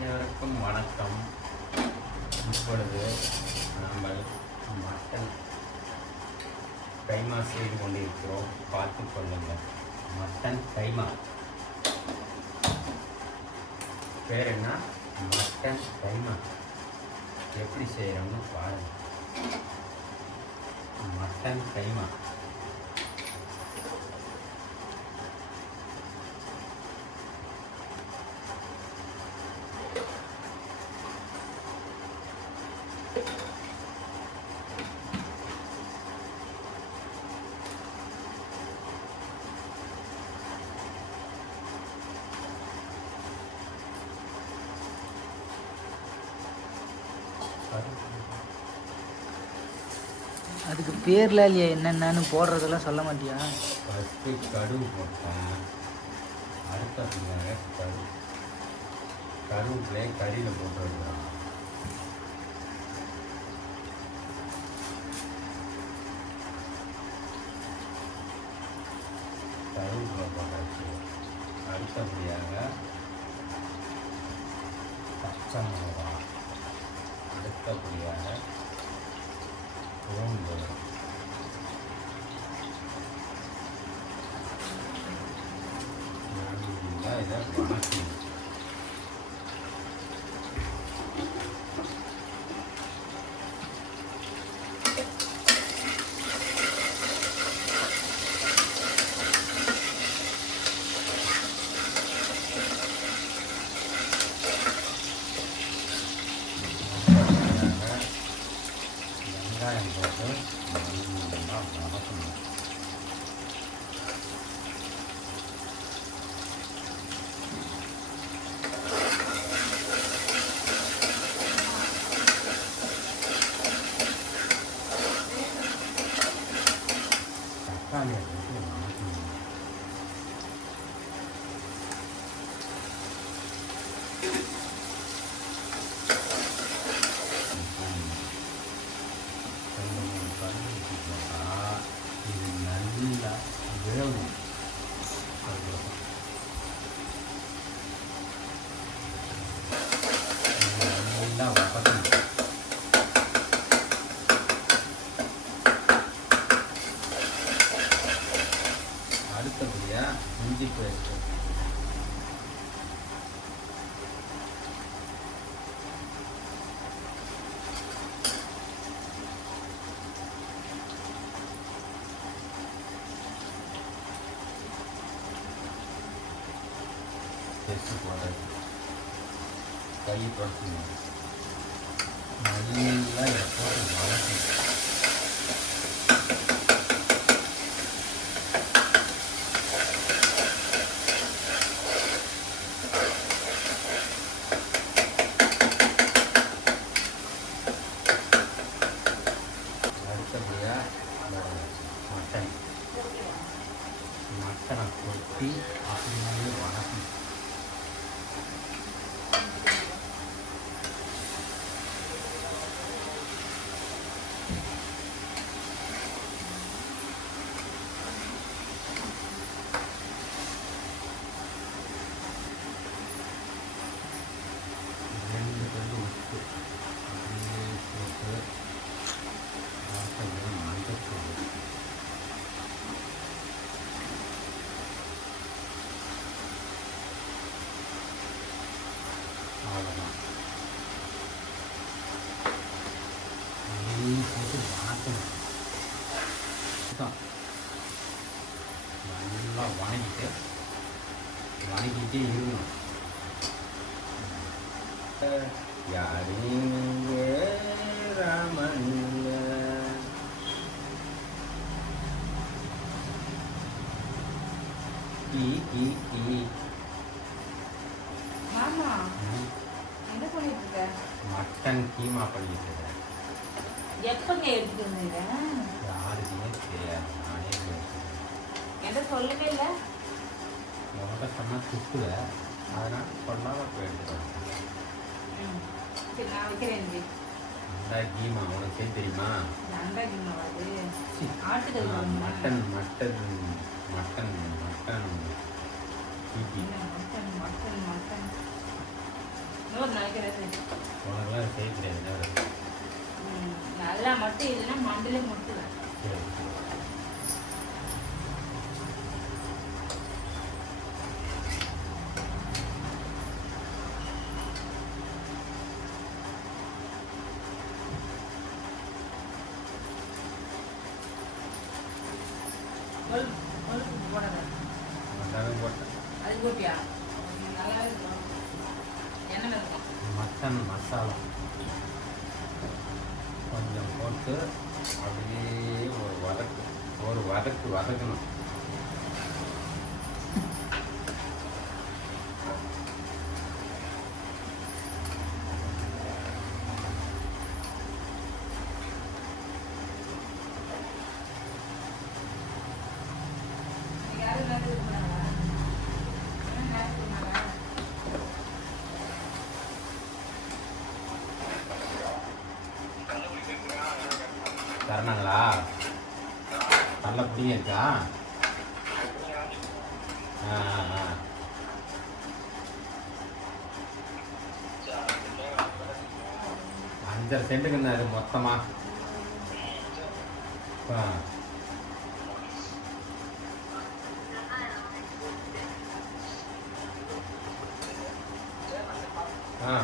அனைவருக்கும் வணக்கம். இப்பொழுது நாம் மட்டன் கைமா செய்து கொண்டிருக்கிறோம். பார்த்து கொள்ளுங்கள். மட்டன் கைமா. பேர் என்ன? மட்டன் கைமா. எப்படி செய்கிறோம்னு பாருங்கள் மட்டன் கைமா. அதுக்கு பேர்லாம் இல்லையா? என்னென்னு போடுறதெல்லாம் சொல்ல மாட்டியா? ஃபஸ்ட்டு கடுகு போட்டேன். அடுத்ததுக்காக கரு கருவேப்பிலையை கறியில் போட்டு வைக்கிறோம் கருவேப்பிலை போட்டாச்சு. அடுத்தபடியாக பச்சை மிளகா. அடுத்தபடியாக பூண்டு நல்லா இதை வணக்கணும் Okay. Mm -hmm. uh -huh. Really? Paste போடுறது கை தொடக்கணும் நல்லா இதை போட்டு வதக்கணும் அடுத்தபடியாக மட்டன் மட்டனை கொட்டி அப்படியே வதக்கணும் ரெண்டு கல் உப்பு அப்படியே போட்டு வாசல்ல மஞ்சத்தூள் அவ்வளோதான் அதையும் போட்டு வணக்கணும் இதுதான். நல்லா வணங்கிட்டு வணங்கிட்டே இருக்கணும் யாரிங்க ராமன்ய ஈ ஈ ஈ. மாமா ம், என்ன பண்ணிட்டு இருக்க மட்டன் கீமா பண்ணிட்டு இருக்கிறேன் எப்பங்க எடுத்துட்டு வந்தீங்க? யாருக்குமே தெரியாது. என்கிட்ட சொல்லவே இல்லை. முதல்ல சொன்னால் துப்புல அதனால் சொல்லாம போயிட்டு ம். சரி நான் வைக்கிறேன் கீமா உனக்கு தெரியுமா. Mutton mutton mutton mutton. உனக்குலாம் செய்ய தெரியாது. நல்லா மட்டும் இல்லைன்னா மண்டலே முடிச்சுவேன் சரி கொழுப்பு கொழுப்பு போடாத அதான போட்டேன் அது போட்டியா நல்லாவே இருக்கும் எண்ணெய் இருக்கும் மட்டன் மசாலா. கொஞ்சம் போட்டு அப்படியே ஒரு வதக்கு ஒரு வதக்கு வதக்கணும். நல்ல புடிங்க இருக்கா ஆ ஆ, ஆ. அஞ்சரை சென்ட்டுக்குண்ணா இது மொத்தமா ஆ ஆ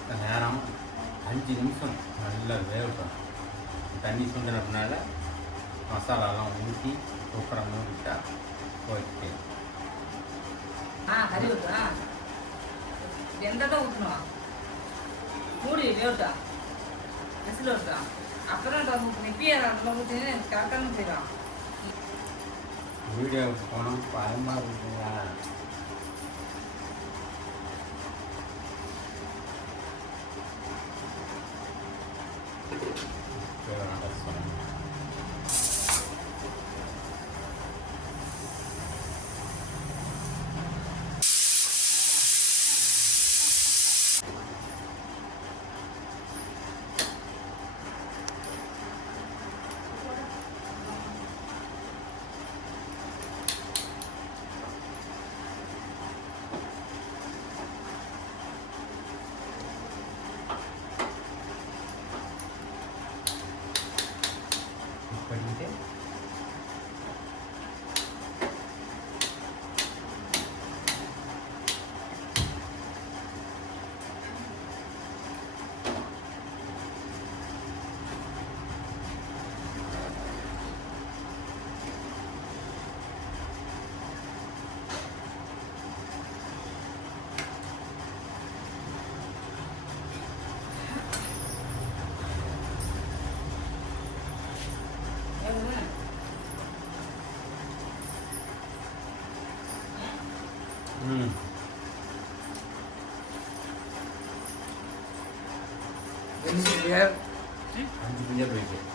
இந்த நேரம் அஞ்சு நிமிஷம். நல்லா வேகட்டும் தண்ணி சுண்டினதுனால மசாலாலாம் ஊற்றி குக்கரை மூடிட்டா ஓகே. ஆ கறி ஊற்றா வெந்ததான் ஊற்றணும் மூடி வேவிட்டா விசில் விட்டா அப்புறம் இப்பயே நம்ம ஊற்றினு கரெக்டான செய்யலாம் வீடியோவுக்கு பயமாக இருக்குங்களா 음. 냄새 왜? 응? 안주 분야로 얘기해.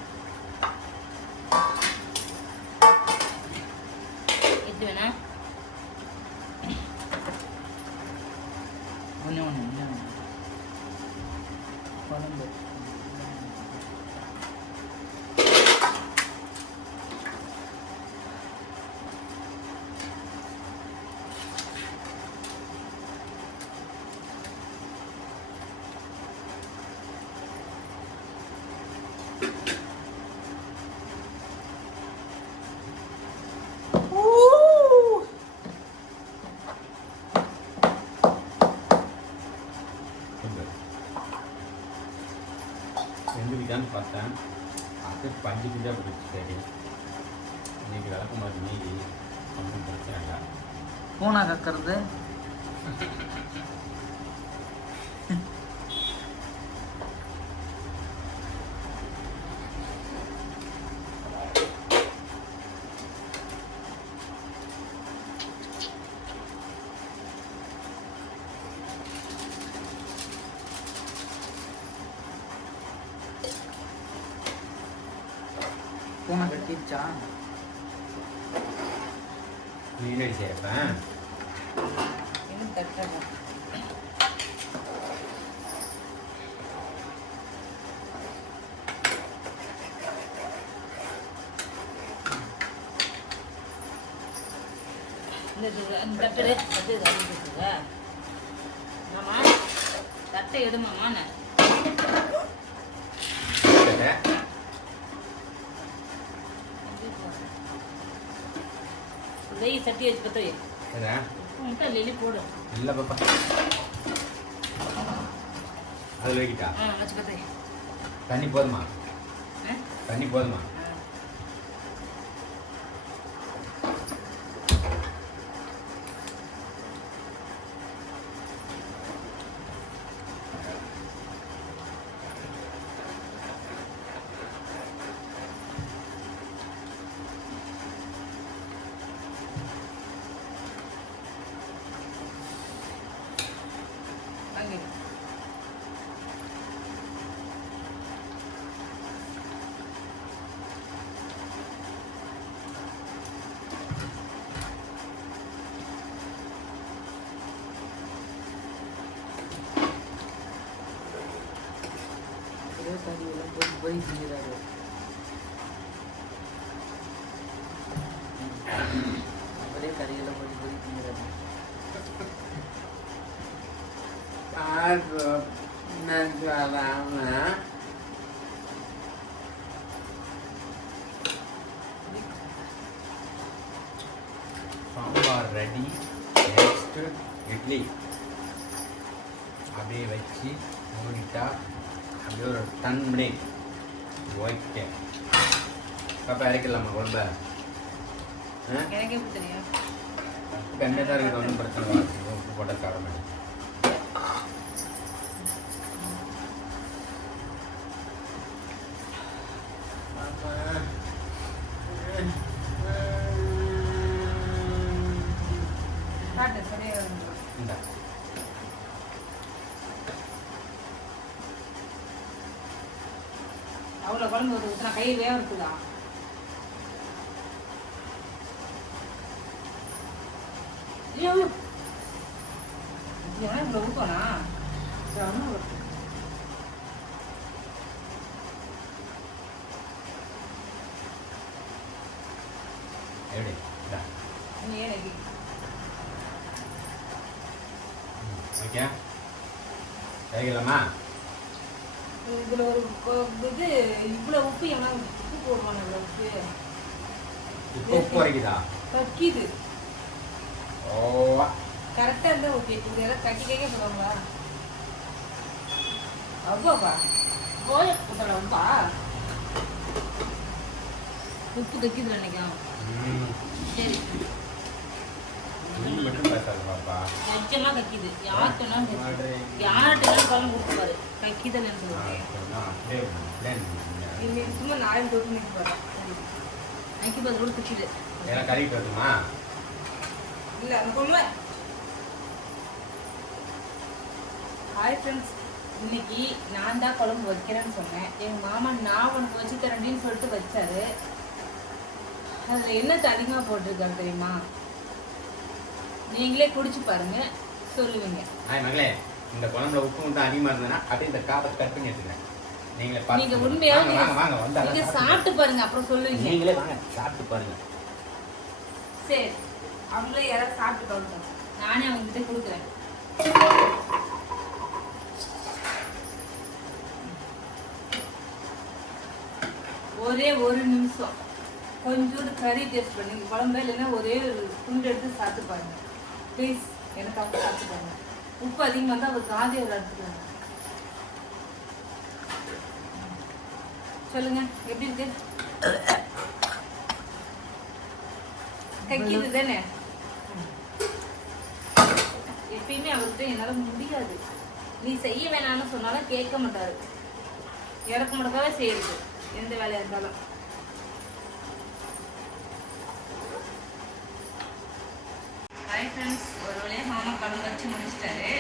பஞ்சு பிஞ்சா போயிடுச்சு சரி. இன்னைக்கு விளக்கு மாதிரி மீறி ஒன்றும் பிரச்சனை இல்லை பூனை கக்கிறது அடிச்சா நீ என்ன அடிச்சேப்ப இன்னும் தட்டல தட்டை எடுமாமா சட்டி வச்சு பத்த வை. முட்டை லெல்லி போடு. இல்லை பாப்பா. அதில் வைக்கிட்டா? ஆ வச்சு பத்த வை. தண்ணி போதுமா? தண்ணி போதுமா ஆ. வாங்க. ஒரே செஞ்சுறாரு ஒரே கறியெல்லாம் போட்டு போய் செஞ்சுறாரு சாம்பார் ரெடி நெக்ஸ்ட் இட்லி அப்படியே வச்சு மூடிட்டா அப்படியே ஒரு டன் மணி ஓகே பாப்பா இறக்கலாமா குழம்ப? எனக்கு எப்படி தெரியும் கம்மியாக தான் இருக்குது ஒன்றும் பிரச்சனை உப்பு போட்டால் சாப்பிட கை இருக்குதா? ஐயோ! இதெல்லாம் இவ்வளோ ஊற்றணா எப்படி இந்தா. ஏனைக்கு ஓகே இறக்கலாமா இதில் ஒரு இது இவ்வளோ உப்பு எவ்வளோ உப்பு போடுவாங்க இவ்வளோ உப்பு. உப்பு வரைக்குதா ஓ. கரெக்டாக இருந்தால் ஓகே இது எல்லாம் கட்டி கேட்க சொல்லுவாங்களா? அவ்வாப்பா. போய உப்பா உப்பு கக்கிது நினைக்கலாம் சரி. நிஜமா கக்கிது. யார்கிட்டனாலும் கக்கிது. யார்கிட்டனாலும் குழம்பு கொடுத்துப்பாரு ஹாய் ஃப்ரெண்ட்ஸ் இன்னைக்கு நான் தான் குழம்பு வைக்கிறேன்னு சொன்னேன். எங்கள் மாமா நான் உனக்கு வச்சு தரேன்னு சொல்லிட்டு வச்சாரு. அதில் என்ன அதிகமாக போட்டிருக்காரு தெரியுமா? நீங்களே குடிச்சு பாருங்க. சொல்லுவீங்க. இந்த குழம்புல உப்பு மட்டும் அதிகமாக இருந்ததுன்னா அப்படியே இந்த காப்பை கட் பண்ணி எடுத்துக்கிறேன் நீங்களே நீங்க சொல்லுங்க. உண்மையாவே வாங்க வாங்க வாங்க வந்து நீங்க அதான் சாப்பிட்டு பாருங்க அப்புறம் சொல்லுவீங்க. நீங்களே வாங்க சாப்பிட்டு பாருங்க. சரி அவங்களே யாராவது சாப்பிட்டு பாருங்க. நானே அவங்க கிட்ட கொடுக்குறேன். ஒரே ஒரு நிமிஷம். கொஞ்சோண்டு கறி டேஸ்ட் பண்ணி குழம்பு இல்லைன்னா ஒரே ஒரு துண்டு எடுத்து சாப்பிட்டு பாருங்க. ப்ளீஸ் எனக்காக சாப்பிட்டு பாருங்க. உப்பு அதிகமாக இருந்தால் அவர் காதி அவர் எடுத்துக்கலாம் சொல்லுங்க எப்படி இருக்கு? கைக்கிது தானே? எப்பயுமே அவர்கிட்ட என்னால முடியாது. நீ செய்ய வேணாம்னு சொன்னாலும் கேட்க மாட்டாரு. இறக்க முடக்காவே செய்யுது எந்த வேலையா இருந்தாலும் ஹாய் ஃப்ரெண்ட்ஸ் ஒரு வழியா மாமா வச்சு முடிச்சிட்டாரு.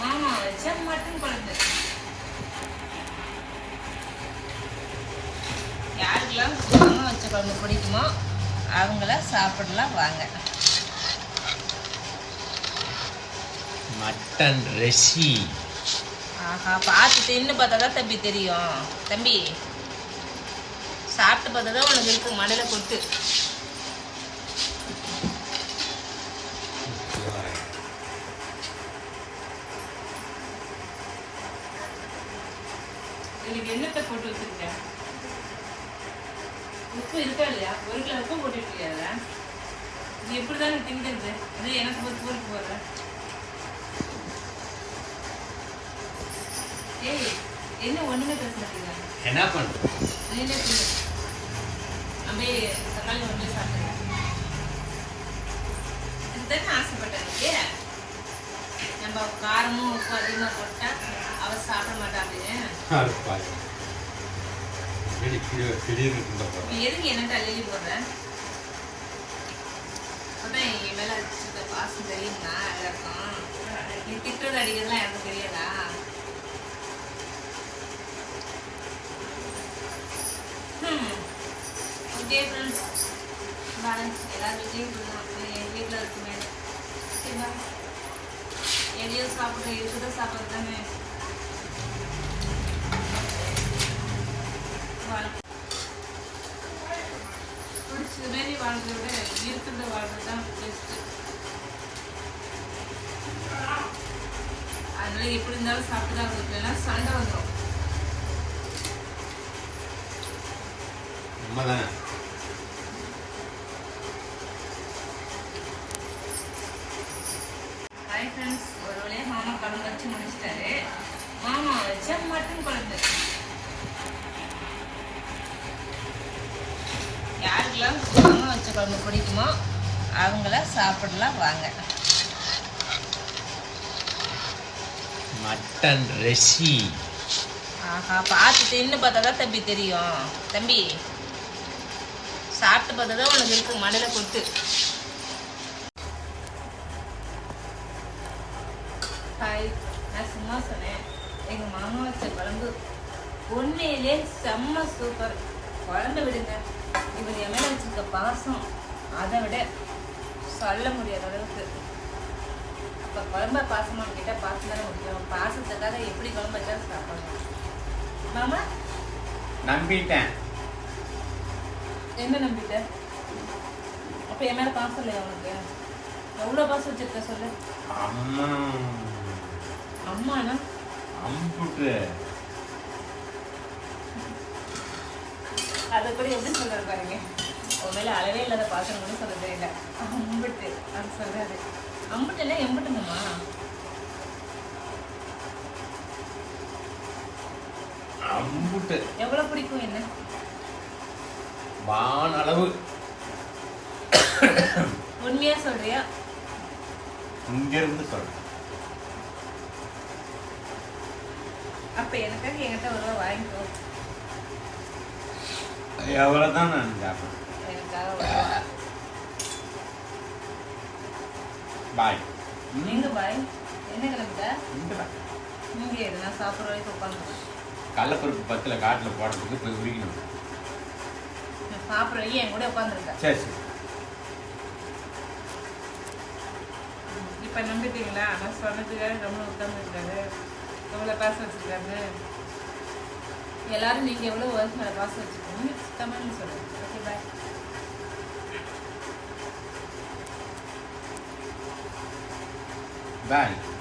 மாமா வச்ச மட்டன் குழம்பு. யாருக்கெல்லாம் மாமா வச்ச குழம்பு பிடிக்குமோ அவங்களாம் சாப்பிடலாம் வாங்க. மட்டன் ரெசி. ஆஹா பார்த்து தின்னு பார்த்தா தான் தம்பி தெரியும். தம்பி சாப்பிட்டு பார்த்தா தான் உனக்கு இருக்கு மடையில கொட்டு என்னத்தை போட்டு வச்சிருக்க உப்பு இருக்கா இல்லையா? ஒரு கிலோ உப்பு போட்டுட்டு இது எப்படி தானே திங்கிறது? அது எனக்கு போட்டு போட்டு போடுற? ஏய் என்ன ஒண்ணுமே பேச மாட்டீங்க. என்ன பண்ணுறது நீங்களே திங்க அப்படியே தக்காளி ஒன்றே சாப்பிடுங்க இதுதானே ஆசைப்பட்டேன். நீங்க நம்ம காரமும் உப்பு அதிகமாக போட்டா அவ சாப்பிட மாட்டா அப்படின்னு. அறுப்பாய் வெளி கிளி திடீர்னு கொண்டு போகிறேன் எதுக்கு என்ன தள்ளி போடுறேன் அதான் என் மேல வச்சுருக்க பாசம் தெரியுமா எல்லாருக்கும் நீ திட்டுறது அடிக்கிறதுலாம் எனக்கு தெரியாதா ஓகே ஃப்ரெண்ட்ஸ் பேலன்ஸ் எல்லார் வீட்லேயும் சொல்லுவோம் என் வீட்டில் இருக்குமே சரி எதையும் சாப்பிட்ற எதுதான் சாப்பிட்றது தானே வாழ்க்கை மாரி வாழ்றத விட இருக்கிறத வாழ்றது தான் பெஸ்ட்டு அதனால எப்படி இருந்தாலும் சாப்பிட்டு தான் சண்டை வந்துடும் உண்மை ஹாய் ஃப்ரெண்ட்ஸ் ஒரு வழியாக மாமா குழம்பு வச்சு முடிச்சிட்டாரு. மாமா வச்சா மட்டன் குழம்பு யாருக்கெல்லாம் மாமா வச்ச குழம்பு பிடிக்குமோ அவங்கள சாப்பிடலாம் வாங்க. மட்டன் ரெசி. ஆஹா பார்த்து தின்னு பார்த்தா தான் தம்பி தெரியும். தம்பி சாப்பிட்டு பார்த்தா தான் உனக்கு இருக்கு மடலை கொட்டு. ஹாய் நான் சும்மா சொன்னேன். எங்கள் மாமா வச்ச குழம்பு உண்மையிலே செம்ம சூப்பர் குழம்பு விடுங்க. இவர் என் மேலே வச்சிருக்க பாசம் அதை விட சொல்ல முடியாத அளவுக்கு. இப்போ குழம்ப பாசமாக கேட்டால் பாசம் தானே முக்கியம்? பாசத்துக்காக எப்படி குழம்பு வச்சாலும் சாப்பிடலாம் மாமா? நம்பிட்டேன். என்ன நம்பிட்ட? அப்போ என் மேலே பாசம் இல்லையா உனக்கு? எவ்வளோ பாசம் வச்சிருக்க சொல்லு. அம்மா. அம்மானா? அம்புட்டு. அதை கூட எப்படி சொல்றாரு பாருங்க. உன் மேல அளவே இல்லாத பாசம் கூட சொல்றது இல்லை அம்புட்டு அது சொல்றாரு. அம்புட்டுன்னா எம்புட்டுங்கம்மா. அம்புட்டு. எவ்வளவு பிடிக்கும் என்ன? வான் அளவு. உண்மையா சொல்றியா? இங்கிருந்து சொல்றேன். அப்ப எனக்காக என்கிட்ட ஒரு ரூபா வாங்கிக்கோ எவ்வளோதான் நான் ரூபா. பாய் எங்க பாய் என்ன கிளம்பிட்ட? தான் இரு நான் சாப்பிட்ற வரைக்கும் உட்காந்து கடலப்பருப்பு பத்தில் காட்டில் போடுறதுக்கு போய் உரிக்கணும். சாப்பிட்ற வரைக்கும் என் கூட உட்காந்துருக்கேன் சரி சரி. இப்ப நம்பிட்டீங்களா? நான் சொன்னதுக்காக ரொம்ப உட்காந்துருக்காரு. எவ்வளோ பாசம் வச்சிருக்காரு எல்லாரும் நீங்க எவ்வளவு வருஷம் மேல பாசம் வச்சிருக்கீங்க கமெண்ட் சொல்லுங்க ஓகே பாய் பாய்